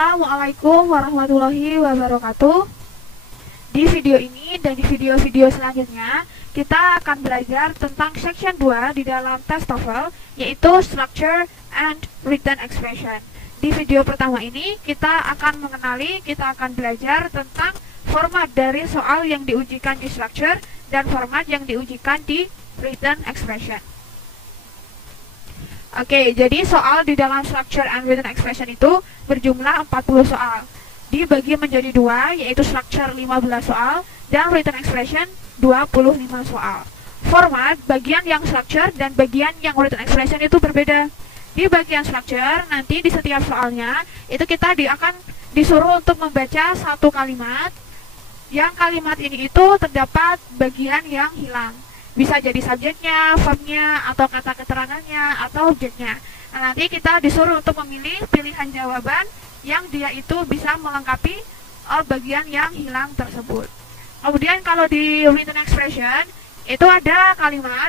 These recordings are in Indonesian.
Assalamualaikum warahmatullahi wabarakatuh. Di video ini dan di video-video selanjutnya kita akan belajar tentang section 2 di dalam tes TOEFL, yaitu Structure and Written Expression. Di video pertama ini kita akan belajar tentang format dari soal yang diujikan di structure dan format yang diujikan di written expression. Oke, jadi soal di dalam structure and written expression itu berjumlah 40 soal. Dibagi menjadi dua, yaitu structure 15 soal dan written expression 25 soal. Format bagian yang structure dan bagian yang written expression itu berbeda. Di bagian structure, nanti di setiap soalnya itu kita akan disuruh untuk membaca satu kalimat. Yang kalimat ini itu terdapat bagian yang hilang. Bisa jadi subjeknya, verbnya, atau kata keterangannya, atau objeknya. Nah, nanti kita disuruh untuk memilih pilihan jawaban yang dia itu bisa melengkapi bagian yang hilang tersebut. Kemudian kalau di written expression, itu ada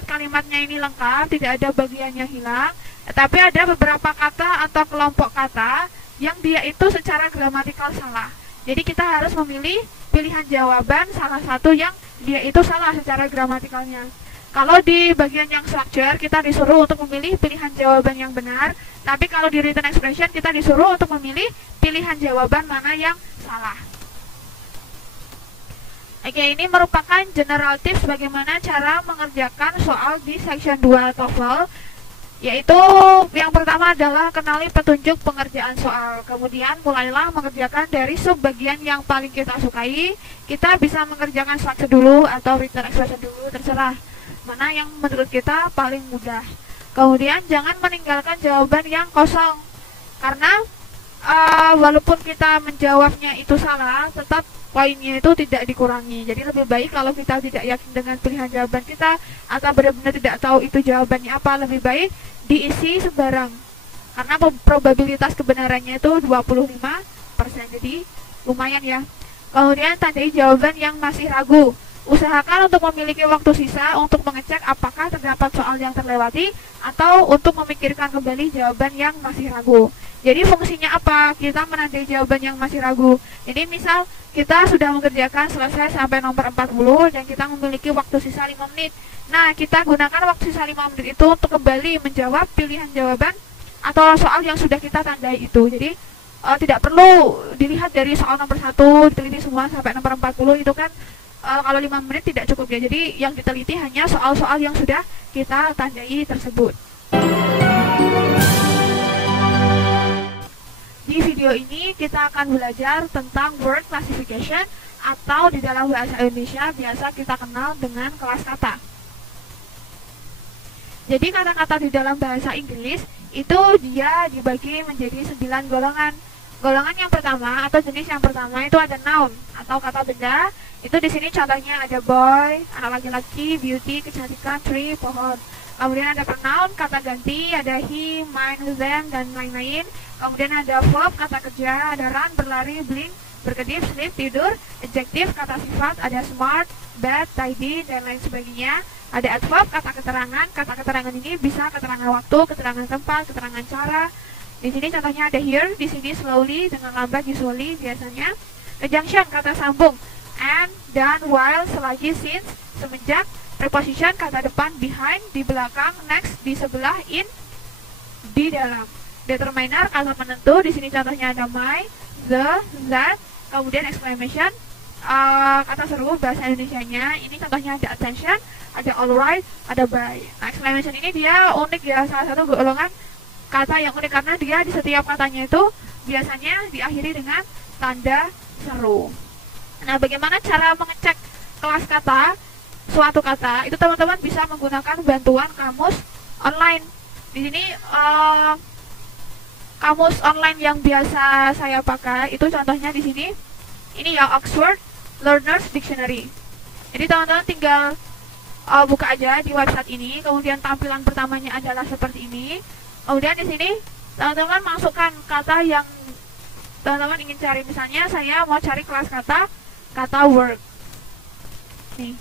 kalimatnya ini lengkap, tidak ada bagian yang hilang, tapi ada beberapa kata atau kelompok kata yang dia itu secara gramatikal salah. Jadi kita harus memilih pilihan jawaban salah satu yang dia itu salah secara gramatikalnya. Kalau di bagian yang structure kita disuruh untuk memilih pilihan jawaban yang benar, tapi kalau di written expression kita disuruh untuk memilih pilihan jawaban mana yang salah. Oke, ini merupakan general tips bagaimana cara mengerjakan soal di section 2 TOEFL, yaitu yang pertama adalah kenali petunjuk pengerjaan soal. Kemudian mulailah mengerjakan dari subbagian yang paling kita sukai. Kita bisa mengerjakan structure dulu atau written expression dulu, terserah mana yang menurut kita paling mudah. Kemudian jangan meninggalkan jawaban yang kosong, karena walaupun kita menjawabnya itu salah, tetap poinnya itu tidak dikurangi. Jadi lebih baik kalau kita tidak yakin dengan pilihan jawaban kita atau benar-benar tidak tahu itu jawabannya apa, lebih baik diisi sembarang, karena probabilitas kebenarannya itu 25%, jadi lumayan ya. Kemudian tandai jawaban yang masih ragu. Usahakan untuk memiliki waktu sisa untuk mengecek apakah terdapat soal yang terlewati atau untuk memikirkan kembali jawaban yang masih ragu. Jadi fungsinya apa? Kita menandai jawaban yang masih ragu. Jadi misal kita sudah mengerjakan selesai sampai nomor 40 dan kita memiliki waktu sisa 5 menit. Nah, kita gunakan waktu sisa 5 menit itu untuk kembali menjawab pilihan jawaban atau soal yang sudah kita tandai itu. Jadi tidak perlu dilihat dari soal nomor 1, diteliti semua sampai nomor 40, itu kan kalau 5 menit tidak cukup ya. Jadi yang diteliti hanya soal-soal yang sudah kita tandai tersebut. Di video ini kita akan belajar tentang word classification, atau di dalam bahasa Indonesia biasa kita kenal dengan kelas kata. Jadi kata-kata di dalam bahasa Inggris itu dia dibagi menjadi 9 golongan. Golongan yang pertama atau jenis yang pertama itu ada noun atau kata benda. Itu di sini contohnya ada boy, anak laki-laki, beauty, kecantikan, tree, pohon. Kemudian ada pronoun, kata ganti, ada he, mine, them, dan lain-lain. Kemudian ada verb, kata kerja, ada run, berlari, blink, berkedip, sleep, tidur. Adjective, kata sifat, ada smart, bad, tidy, dan lain sebagainya. Ada adverb, kata keterangan. Kata keterangan ini bisa keterangan waktu, keterangan tempat, keterangan cara. Di sini contohnya ada here, di sini slowly, dengan lambat, usually, biasanya. Conjunction, kata sambung, and, dan, while, selagi, since, semenjak. Preposition, kata depan, behind, di belakang, next, di sebelah, in, di dalam. Determiner, kata penentu, di sini contohnya ada my, the, that. Kemudian exclamation, kata seru bahasa Indonesianya. Ini contohnya ada attention, ada alright, ada by. Nah, exclamation ini dia unik ya, salah satu golongan kata yang unik karena dia di setiap katanya itu biasanya diakhiri dengan tanda seru. Nah, bagaimana cara mengecek kelas kata suatu kata? Itu teman-teman bisa menggunakan bantuan kamus online. Di sini kamus online yang biasa saya pakai itu contohnya di sini. Ini ya, Oxford Learners Dictionary. Jadi teman-teman tinggal buka aja di website ini. Kemudian tampilan pertamanya adalah seperti ini. Kemudian di sini teman-teman masukkan kata yang teman-teman ingin cari. Misalnya saya mau cari kelas kata work. Nih.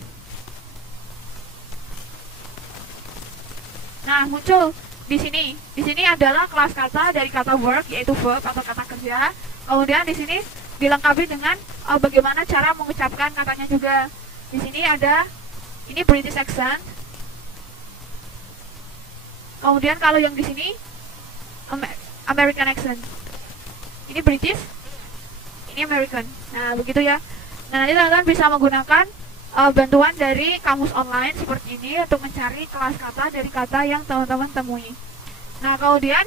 Nah, muncul di sini. Di sini adalah kelas kata dari kata work, yaitu verb atau kata kerja. Kemudian di sini dilengkapi dengan bagaimana cara mengucapkan katanya juga. Di sini ada ini British accent. Kemudian kalau yang di sini American accent. Ini British, ini American. Nah, begitu ya. Nah, nanti teman-teman bisa menggunakan bantuan dari kamus online seperti ini untuk mencari kelas kata dari kata yang teman-teman temui. Nah, kemudian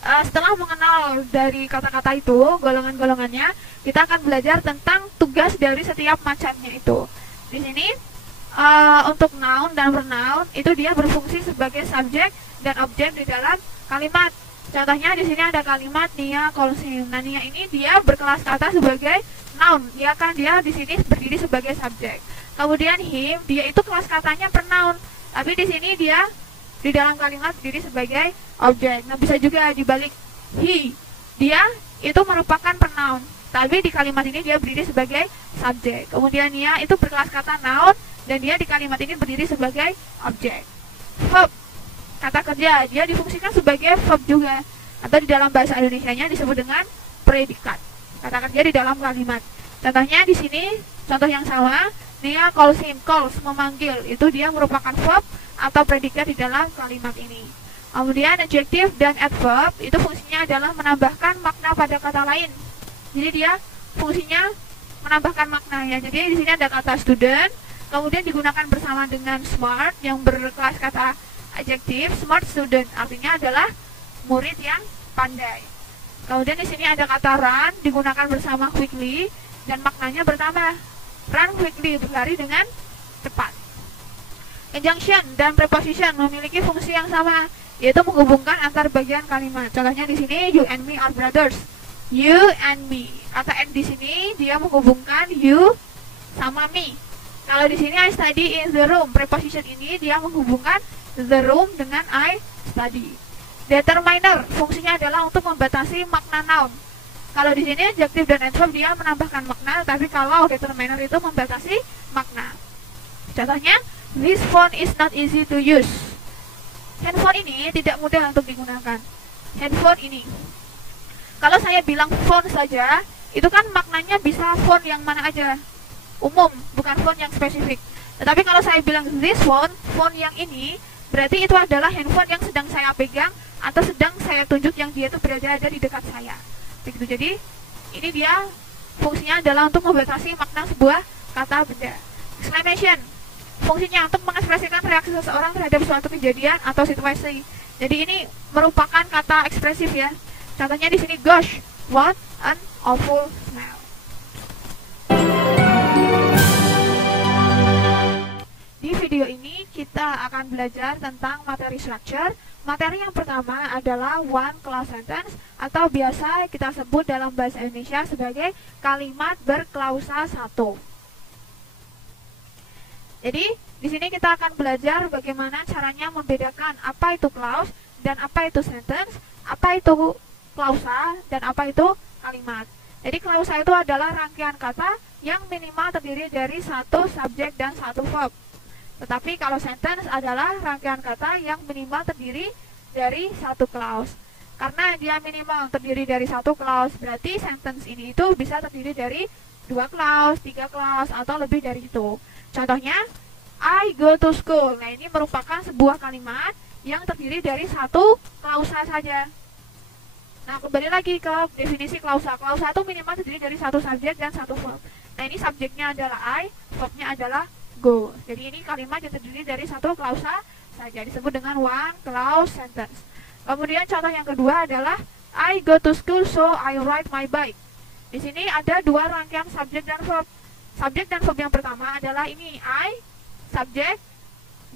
setelah mengenal dari kata-kata itu, golongan-golongannya, kita akan belajar tentang tugas dari setiap macamnya itu. Di sini untuk noun dan pronoun itu dia berfungsi sebagai subjek dan objek di dalam kalimat. Contohnya di sini ada kalimat Nia calls him. Nah, Nia ini dia berkelas kata sebagai noun. Dia di sini berdiri sebagai subjek. Kemudian him, dia itu kelas katanya pronoun. Tapi di sini dia di dalam kalimat berdiri sebagai objek. Nah, bisa juga dibalik. He, dia itu merupakan pronoun. Tapi di kalimat ini dia berdiri sebagai subjek. Kemudian Nia itu berkelas kata noun dan dia di kalimat ini berdiri sebagai objek. Verb, kata kerja, dia difungsikan sebagai verb juga, atau di dalam bahasa Indonesianya disebut dengan predikat. Kata kerja di dalam kalimat. Contohnya di sini, contoh yang sama, Nia calls him, calls, memanggil, itu dia merupakan verb atau predikat di dalam kalimat ini. Kemudian adjective dan adverb itu fungsinya adalah menambahkan makna pada kata lain. Jadi dia fungsinya menambahkan makna ya. Jadi di sini ada kata student, kemudian digunakan bersama dengan smart yang berkelas kata adjektif. Smart student artinya adalah murid yang pandai. Kemudian di sini ada kata run digunakan bersama quickly dan maknanya bertambah. Run quickly, berlari dengan cepat. Conjunction dan preposition memiliki fungsi yang sama, yaitu menghubungkan antar bagian kalimat. Contohnya di sini you and me are brothers. You and me. Kata and di sini dia menghubungkan you sama me. Kalau di sini I study in the room, preposition ini dia menghubungkan the room dengan I study. Determiner fungsinya adalah untuk membatasi makna noun. Kalau di sini adjective dan adverb dia menambahkan makna, tapi kalau determiner itu membatasi makna. Contohnya, this phone is not easy to use. Handphone ini tidak mudah untuk digunakan. Handphone ini. Kalau saya bilang phone saja, itu kan maknanya bisa phone yang mana aja. Umum, bukan phone yang spesifik. Tetapi kalau saya bilang this phone, phone yang ini, berarti itu adalah handphone yang sedang saya pegang atau sedang saya tunjuk yang dia itu berada di dekat saya. Begitu. Jadi ini dia fungsinya adalah untuk membatasi makna sebuah kata benda. Exclamation fungsinya untuk mengekspresikan reaksi seseorang terhadap suatu kejadian atau situasi. Jadi ini merupakan kata ekspresif ya. Contohnya di sini gosh, what an awful smell. Di video ini kita akan belajar tentang materi structure. Materi yang pertama adalah one clause sentence atau biasa kita sebut dalam bahasa Indonesia sebagai kalimat berklausa satu. Jadi di sini kita akan belajar bagaimana caranya membedakan apa itu clause dan apa itu sentence, apa itu klausa dan apa itu kalimat. Jadi klausa itu adalah rangkaian kata yang minimal terdiri dari satu subjek dan satu verb. Tetapi kalau sentence adalah rangkaian kata yang minimal terdiri dari satu clause. Karena dia minimal terdiri dari satu clause, berarti sentence ini itu bisa terdiri dari 2 clause, 3 clause, atau lebih dari itu. Contohnya, I go to school. Nah, ini merupakan sebuah kalimat yang terdiri dari satu klausa saja. Nah, kembali lagi ke definisi klausa. Klausa itu minimal terdiri dari satu subjek dan satu verb. Nah, ini subjeknya adalah I, verbnya adalah go. Jadi ini kalimat yang terdiri dari satu klausa saja, disebut dengan one clause sentence. Kemudian contoh yang kedua adalah I go to school so I ride my bike. Di sini ada dua rangkaian subjek dan verb. Subjek dan verb yang pertama adalah ini I, subjek,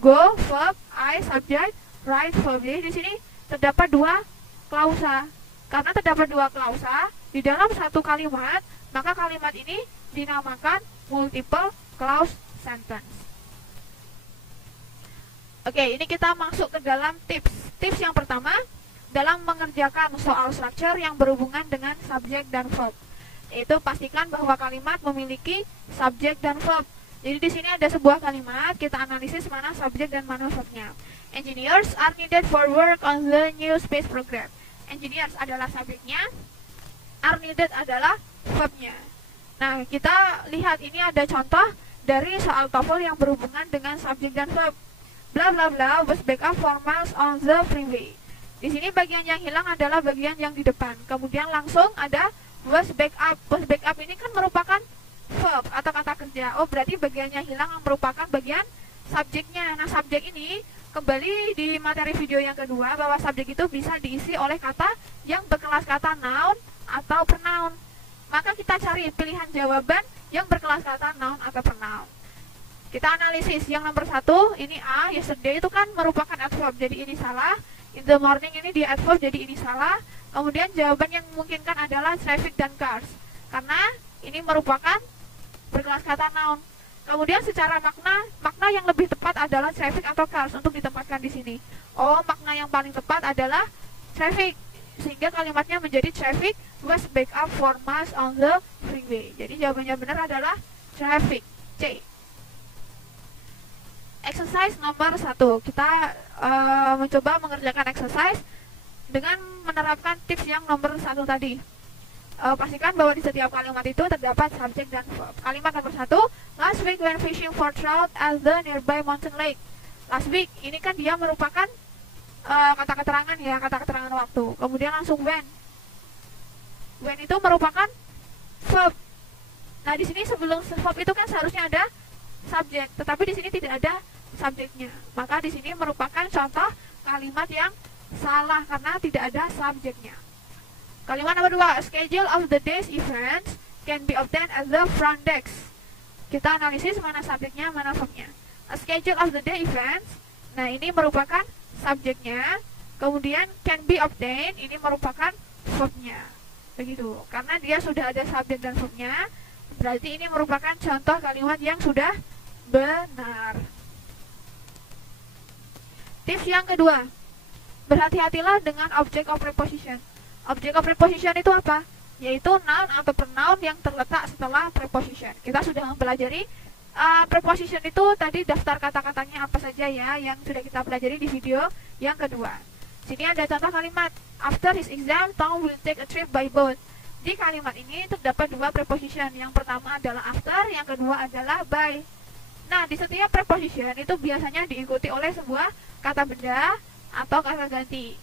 go, verb, I, subjek, ride, verb. Jadi di sini terdapat dua klausa. Karena terdapat dua klausa di dalam satu kalimat, maka kalimat ini dinamakan multiple clause sentence. Oke, ini kita masuk ke dalam tips. Tips yang pertama dalam mengerjakan soal structure yang berhubungan dengan subjek dan verb. Yaitu pastikan bahwa kalimat memiliki subjek dan verb. Jadi di sini ada sebuah kalimat, kita analisis mana subjek dan mana verbnya. Engineers are needed for work on the new space program. Engineers adalah subjeknya, are needed adalah verbnya. Nah, kita lihat ini ada contoh dari soal TOEFL yang berhubungan dengan subjek dan verb. Bla bla bla was back up for miles on the freeway. Di sini bagian yang hilang adalah bagian yang di depan. Kemudian langsung ada was back up. Was back up ini kan merupakan verb atau kata kerja. Oh, berarti bagian yang hilang merupakan bagian subjeknya. Nah, subjek ini kembali di materi video yang kedua bahwa subjek itu bisa diisi oleh kata yang berkelas kata noun atau pronoun. Maka kita cari pilihan jawaban yang berkelas kata noun atau pronoun. Kita analisis yang nomor 1, ini A, yesterday itu kan merupakan adverb, jadi ini salah. In the morning ini dia adverb, jadi ini salah. Kemudian jawaban yang memungkinkan adalah traffic dan cars, karena ini merupakan berkelas kata noun. Kemudian secara makna yang lebih tepat adalah traffic atau cars untuk ditempatkan di sini. Oh, makna yang paling tepat adalah traffic, sehingga kalimatnya menjadi traffic was back up for miles on the freeway. Jadi jawabannya benar adalah traffic, C. Exercise nomor 1. Kita mencoba mengerjakan exercise dengan menerapkan tips yang nomor 1 tadi. Pastikan bahwa di setiap kalimat itu terdapat subjek dan verb. Kalimat nomor 1, last week when fishing for trout at the nearby mountain lake. Last week, ini kan dia merupakan kata keterangan ya, kata keterangan waktu. Kemudian langsung when. When itu merupakan verb. Nah, di sini sebelum verb itu kan seharusnya ada subjek, tetapi di sini tidak ada subjeknya. Maka di sini merupakan contoh kalimat yang salah karena tidak ada subjeknya. Kalimat nomor 2, schedule of the day's events can be obtained at the front desk. Kita analisis mana subjeknya, mana verbnya. A schedule of the day events, nah ini merupakan subjeknya. Kemudian can be obtained, ini merupakan verbnya. Begitu, karena dia sudah ada subjek dan verbnya, berarti ini merupakan contoh kalimat yang sudah benar. Tips yang kedua, berhati-hatilah dengan object of preposition. Object of preposition itu apa? Yaitu noun atau pronoun yang terletak setelah preposition. Kita sudah mempelajari preposition itu tadi, daftar kata-katanya apa saja ya, yang sudah kita pelajari di video yang kedua. Sini ada contoh kalimat, after his exam, Tom will take a trip by boat. Di kalimat ini terdapat dua preposition. Yang pertama adalah after, yang kedua adalah by. Nah, di setiap preposition itu biasanya diikuti oleh sebuah kata benda atau kata ganti.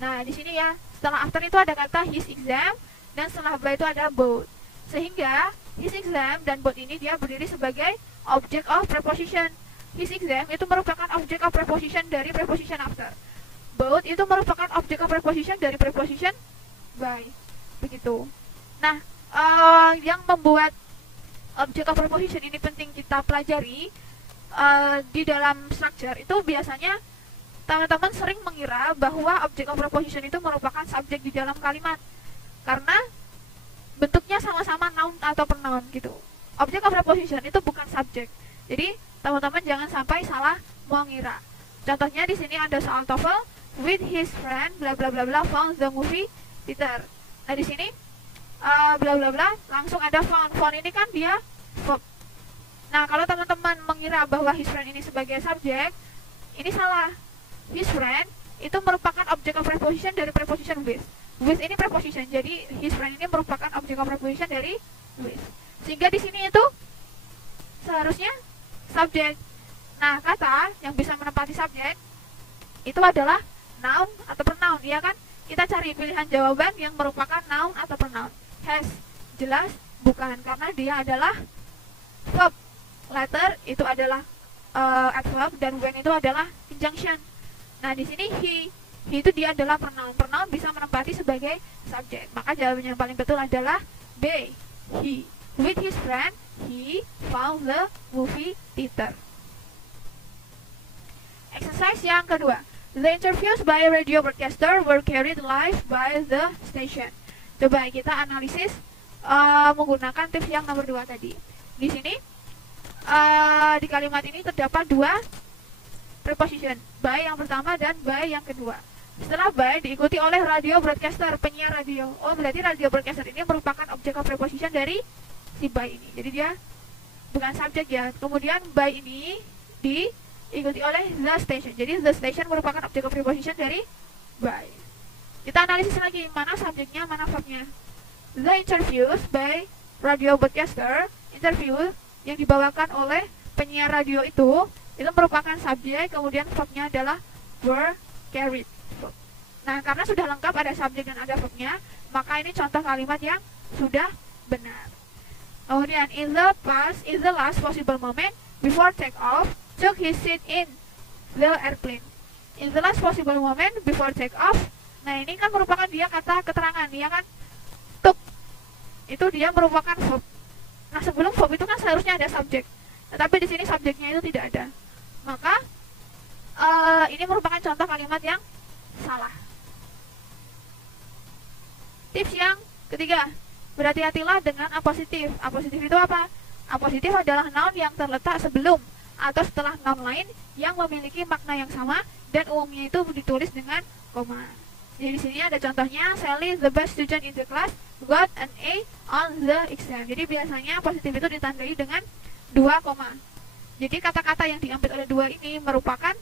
Nah, di sini ya, setelah after itu ada kata his exam, dan setelah by itu ada boat. Sehingga his exam dan boat ini dia berdiri sebagai object of preposition. His exam itu merupakan object of preposition dari preposition after. Boat itu merupakan object of preposition dari preposition by. Begitu. Nah, yang membuat object of preposition ini penting kita pelajari di dalam structure itu biasanya teman-teman sering mengira bahwa object of preposition itu merupakan subjek di dalam kalimat karena bentuknya sama-sama noun atau pronoun gitu. Object of preposition itu bukan subjek. Jadi teman-teman jangan sampai salah mengira. Contohnya di sini ada soal TOEFL, with his friend bla bla bla bla found the movie theater. Nah, di sini bla bla bla langsung ada found. Found ini kan dia verb. Nah, kalau teman-teman mengira bahwa his friend ini sebagai subjek, ini salah. His friend itu merupakan object of preposition dari preposition with. With ini preposition, jadi his friend ini merupakan object of preposition dari with. Sehingga di sini itu seharusnya subjek. Nah, kata yang bisa menempati subjek itu adalah noun atau pronoun, ya kan? Kita cari pilihan jawaban yang merupakan noun atau pronoun. Has, jelas bukan, karena dia adalah verb. Later itu adalah adverb, dan when itu adalah conjunction. Nah, di sini he itu dia adalah pronoun. Pronoun bisa menempati sebagai subjek. Maka jawaban yang paling betul adalah B. He. With his friend, he found the movie theater. Exercise yang kedua. The interviews by radio broadcaster were carried live by the station. Coba kita analisis menggunakan tips yang nomor 2 tadi. Di sini di kalimat ini terdapat dua preposition, by yang pertama dan by yang kedua. Setelah by diikuti oleh radio broadcaster, penyiar radio. Oh, berarti radio broadcaster ini merupakan object of preposition dari si by ini. Jadi dia bukan subjek ya. Kemudian by ini diikuti oleh the station. Jadi the station merupakan object of preposition dari by. Kita analisis lagi mana subjeknya, mana verbnya. The interviews by radio broadcaster, interview yang dibawakan oleh penyiar radio itu merupakan subjek, kemudian verbnya adalah were carried. Nah, karena sudah lengkap ada subjek dan ada verbnya, maka ini contoh kalimat yang sudah benar. Kemudian, in the past, in the last possible moment before take off, took his seat in the airplane. In the last possible moment before take off. Nah, ini kan merupakan dia kata keterangan, ya kan? Took itu dia merupakan verb. Nah, sebelum verb itu kan seharusnya ada subjek. Tetapi di sini subjeknya itu tidak ada. Maka ini merupakan contoh kalimat yang salah. Tips yang ketiga, berhati-hatilah dengan apositif. Apositif itu apa? Apositif adalah noun yang terletak sebelum atau setelah noun lain yang memiliki makna yang sama dan umumnya itu ditulis dengan koma. Jadi di sini ada contohnya, Sally, the best student in the class, got an A on the exam. Jadi biasanya apositif itu ditandai dengan 2 koma. Jadi kata-kata yang diambil oleh 2 ini merupakan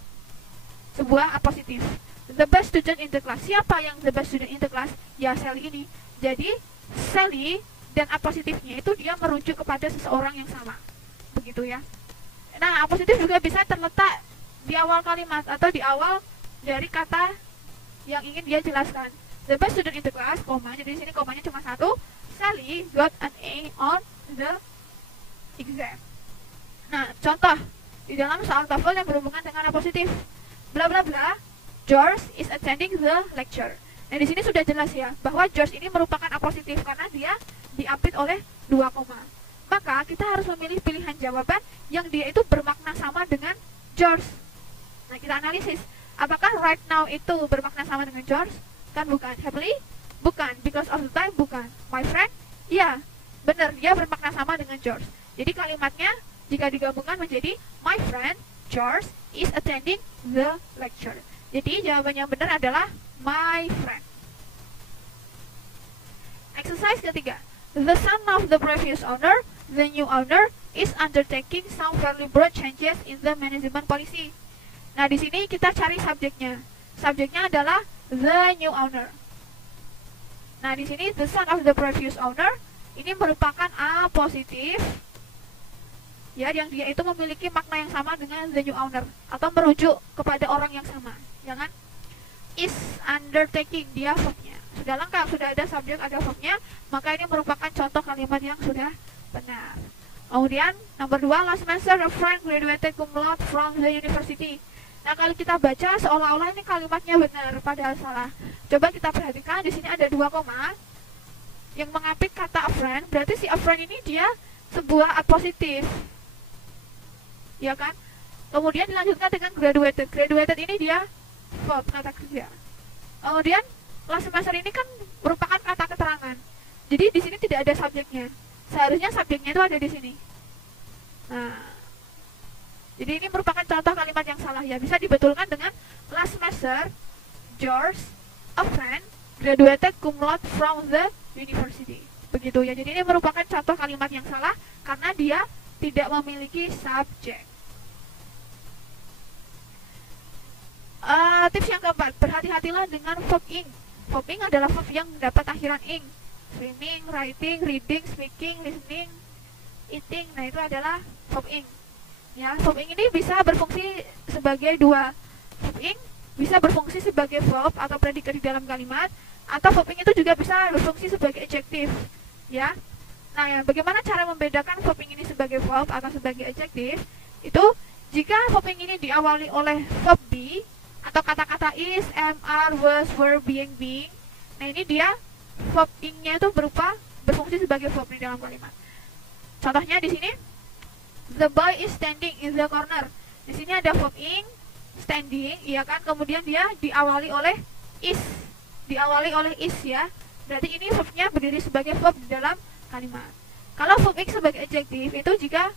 sebuah apositif. The best student in the class. Siapa yang the best student in the class? Ya, Sally ini. Jadi Sally dan apositifnya itu dia merujuk kepada seseorang yang sama. Begitu ya. Nah, apositif juga bisa terletak di awal kalimat atau di awal dari kata yang ingin dia jelaskan. The best student in the class, koma. Jadi di sini komanya cuma 1. Sally got an A on the exam. Nah, contoh di dalam soal TOEFL yang berhubungan dengan apositif. Bla bla bla, George is attending the lecture. Nah, di sini sudah jelas ya bahwa George ini merupakan apositif karena dia diapit oleh 2 koma. Maka kita harus memilih pilihan jawaban yang dia itu bermakna sama dengan George. Nah, kita analisis. Apakah right now itu bermakna sama dengan George? Kan bukan. Happily? Bukan. Because of the time? Bukan. My friend? Iya, benar, dia bermakna sama dengan George. Jadi kalimatnya jika digabungkan menjadi my friend George is attending the lecture. Jadi jawaban yang benar adalah my friend. Exercise ketiga. The son of the previous owner, the new owner, is undertaking some fairly broad changes in the management policy. Nah, di sini kita cari subjeknya. Subjeknya adalah the new owner. Nah, di sini the son of the previous owner ini merupakan apositif. Ya, yang dia itu memiliki makna yang sama dengan the new owner atau merujuk kepada orang yang sama, ya kan? Is undertaking, dia verbnya. Sudah lengkap, sudah ada subjek, ada verbnya, maka ini merupakan contoh kalimat yang sudah benar. Kemudian, nomor 2, last semester a friend graduated cum laude from the university. Nah, kalau kita baca seolah-olah ini kalimatnya benar, padahal salah. Coba kita perhatikan, di sini ada 2 koma yang mengapit kata a friend, berarti si a friend ini dia sebuah apositif. Ya kan? Kemudian dilanjutkan dengan graduated. Graduated ini dia verb, kata kerja. Kemudian last semester ini kan merupakan kata keterangan. Jadi di sini tidak ada subjeknya. Seharusnya subjeknya itu ada di sini. Nah, jadi ini merupakan contoh kalimat yang salah ya. Bisa dibetulkan dengan last semester George, a friend, graduated cum laude from the university. Begitu ya. Jadi ini merupakan contoh kalimat yang salah karena dia tidak memiliki subjek. Tips yang keempat, berhati-hatilah dengan verb ing. Verb ing adalah verb yang dapat akhiran ing. Swimming, writing, reading, speaking, listening, eating. Nah, itu adalah verb ing. Ya, verb ing ini bisa berfungsi sebagai 2. Verb ing bisa berfungsi sebagai verb atau predikat di dalam kalimat, atau verb ing itu juga bisa berfungsi sebagai adjektif. Ya. Nah, ya, bagaimana cara membedakan verb ing ini sebagai verb atau sebagai adjektif? Itu jika verb ing ini diawali oleh verb be atau kata-kata is, am, are, was, were, being. Nah, ini dia verb ing-nya itu berfungsi sebagai verb di dalam kalimat. Contohnya di sini, the boy is standing in the corner. Di sini ada verb ing, standing, iya kan? Kemudian dia diawali oleh is, ya. Berarti ini verbnya berdiri sebagai verb di dalam kalimat. Kalau verb ing sebagai adjektif itu jika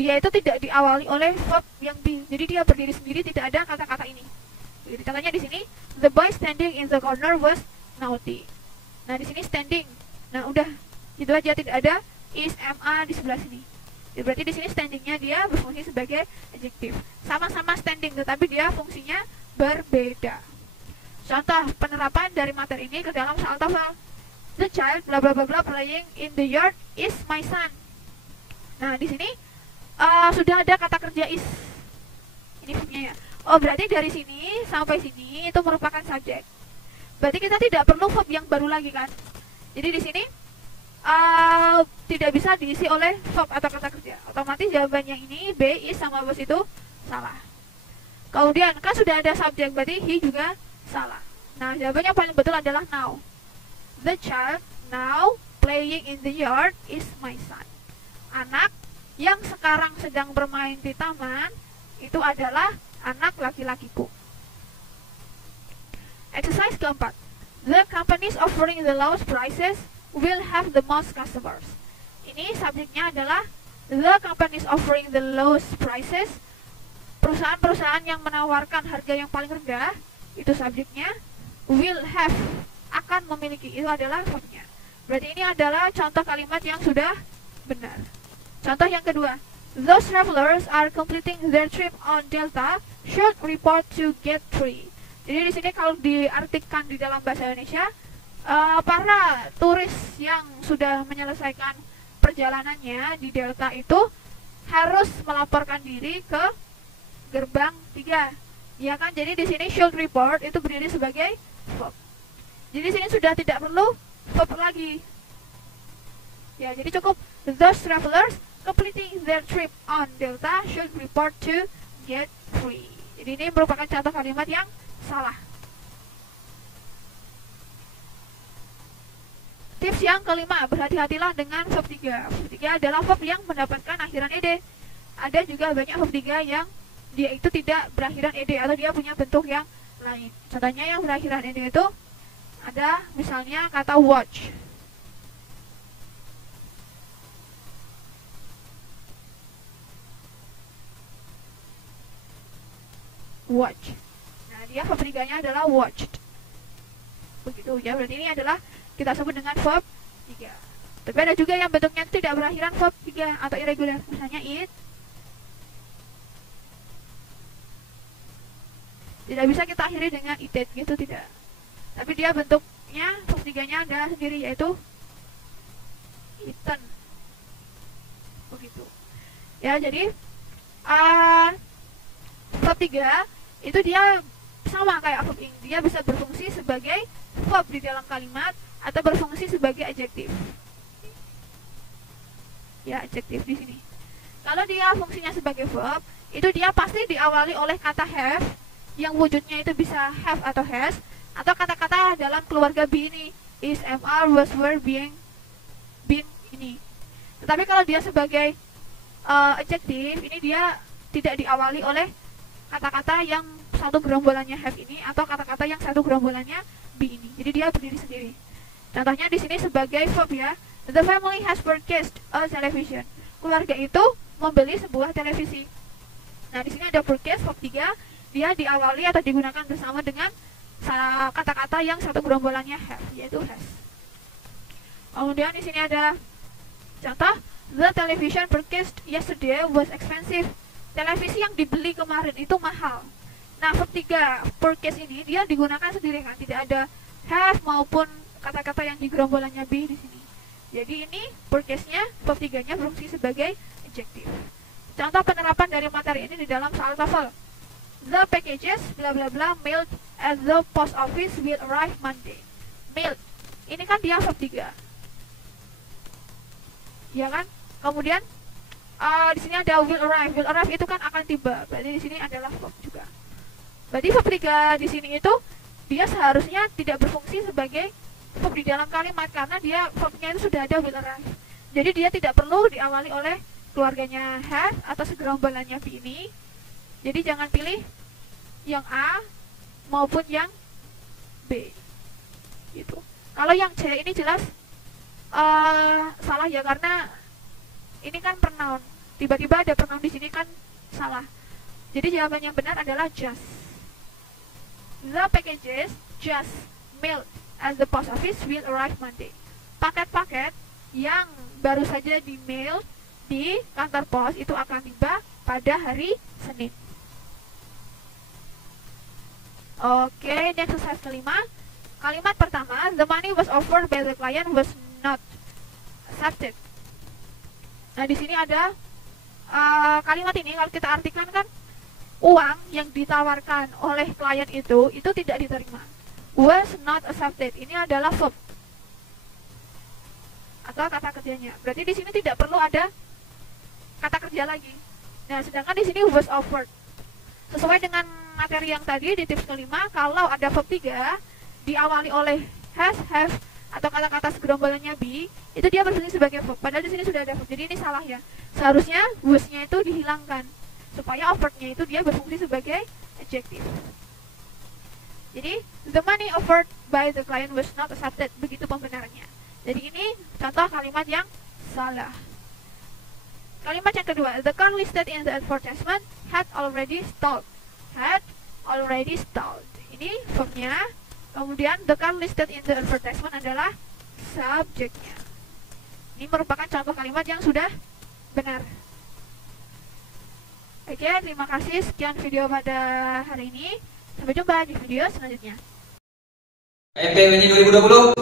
dia itu tidak diawali oleh verb yang be, jadi dia berdiri sendiri, tidak ada kata-kata ini. Jadi contohnya di sini, the boy standing in the corner was naughty. Nah, di sini standing. Nah, udah gitu aja, tidak ada is, am, are di sebelah sini. Ya, berarti di sini standingnya dia berfungsi sebagai adjektif. Sama-sama standing, tetapi dia fungsinya berbeda. Contoh penerapan dari materi ini ke dalam soal TOEFL. The child bla bla bla bla playing in the yard is my son. Nah, di sini sudah ada kata kerja is. Ini verbnya ya. Oh, berarti dari sini sampai sini itu merupakan subjek. Berarti kita tidak perlu verb yang baru lagi kan. Jadi di sini tidak bisa diisi oleh verb atau kata kerja. Otomatis jawabannya ini B, is sama was itu salah. Kemudian kan sudah ada subjek, berarti he juga salah. Nah, jawabannya paling betul adalah now. The child now playing in the yard is my son. Anak yang sekarang sedang bermain di taman itu adalah anak laki-lakiku. Exercise keempat. The companies offering the lowest prices will have the most customers. Ini subjeknya adalah the companies offering the lowest prices. Perusahaan-perusahaan yang menawarkan harga yang paling rendah, itu subjeknya. Will have, akan memiliki, itu adalah verbnya. Berarti ini adalah contoh kalimat yang sudah benar. Contoh yang kedua. Those travelers are completing their trip on Delta should report to gate 3. Jadi di sini kalau diartikan di dalam bahasa Indonesia, para turis yang sudah menyelesaikan perjalanannya di Delta itu harus melaporkan diri ke gerbang 3. Ya kan? Jadi di sini should report itu berdiri sebagai verb. Jadi di sini sudah tidak perlu verb lagi. Ya, jadi cukup those travelers completing their trip on Delta should report to gate 3. Jadi ini merupakan contoh kalimat yang salah. Tips yang kelima, berhati-hatilah dengan verb 3. Verb 3 adalah verb yang mendapatkan akhiran ed. Ada juga banyak verb 3 yang dia itu tidak berakhiran ed atau dia punya bentuk yang lain. Contohnya yang berakhiran ed itu ada misalnya kata watch. Watch. Nah, dia verb 3-nya adalah watched. Begitu ya, berarti ini adalah kita sebut dengan verb 3. Tapi ada juga yang bentuknya tidak berakhiran verb 3 atau irregular. Misalnya it. Tidak bisa kita akhiri dengan ited gitu, tidak. Tapi dia bentuknya verb 3-nya ada sendiri, yaitu eaten. Begitu. Ya, jadi verb 3 itu dia sama kayak verb ini. Dia bisa berfungsi sebagai verb di dalam kalimat atau berfungsi sebagai adjektif. Ya, adjektif di sini. Kalau dia fungsinya sebagai verb, itu dia pasti diawali oleh kata have yang wujudnya itu bisa have atau has, atau kata-kata dalam keluarga be ini, is, am, are, was, were, being, been ini. Tetapi kalau dia sebagai adjektif, ini dia tidak diawali oleh kata-kata yang satu gerombolannya have ini atau kata-kata yang satu gerombolannya be ini. Jadi dia berdiri sendiri. Contohnya di sini sebagai verb ya. The family has purchased a television. Keluarga itu membeli sebuah televisi. Nah, di sini ada purchase verb 3, dia diawali atau digunakan bersama dengan kata-kata yang satu gerombolannya have, yaitu has. Kemudian di sini ada contoh, the television purchased yesterday was expensive. Televisi yang dibeli kemarin itu mahal. Nah, verb 3 purchase ini dia digunakan sendiri kan, tidak ada have maupun kata-kata yang di gerombolannya be di sini. Jadi ini purchase-nya verb 3-nya berfungsi sebagai adjektif. Contoh penerapan dari materi ini di dalam soal TOEFL. The packages bla bla bla mailed at the post office will arrive Monday. Mailed. Ini kan dia verb 3. Ya kan? Kemudian di sini ada will arrive. Will arrive itu kan akan tiba. Berarti di sini adalah verb juga. Berarti verb 3 di sini itu dia seharusnya tidak berfungsi sebagai verb di dalam kalimat karena dia verbnya itu sudah ada will arrive. Jadi dia tidak perlu diawali oleh keluarganya have atau segerombolannya be ini. Jadi jangan pilih yang A maupun yang B. Gitu. Kalau yang C ini jelas salah ya, karena ini kan pronoun. Tiba-tiba ada pronoun di sini kan salah. Jadi jawaban yang benar adalah just. The packages just mailed at the post office will arrive Monday. Paket-paket yang baru saja di mail di kantor pos itu akan tiba pada hari Senin. Oke, ini exercise kelima. Kalimat pertama, the money was offered by the client was not accepted. Nah, di sini ada kalimat ini kalau kita artikan kan, uang yang ditawarkan oleh klien itu tidak diterima. Was not accepted. Ini adalah verb atau kata kerjanya. Berarti di sini tidak perlu ada kata kerja lagi. Nah, sedangkan di sini was offered. Sesuai dengan materi yang tadi di tips kelima, kalau ada verb 3 diawali oleh has, have atau kata-kata segerombolannya be, itu dia berfungsi sebagai verb. Padahal di sini sudah ada verb. Jadi ini salah ya. Seharusnya was-nya itu dihilangkan supaya offered-nya itu dia berfungsi sebagai adjective. Jadi the money offered by the client was not accepted. Begitu pembenarannya. Jadi ini contoh kalimat yang salah. Kalimat yang kedua, the car listed in the advertisement had already stalled. Had already stalled. Ini verbnya. Kemudian the car listed in the advertisement adalah subjeknya. Ini merupakan contoh kalimat yang sudah benar. Oke, terima kasih. Sekian video pada hari ini. Sampai jumpa di video selanjutnya. MPWNI 2020.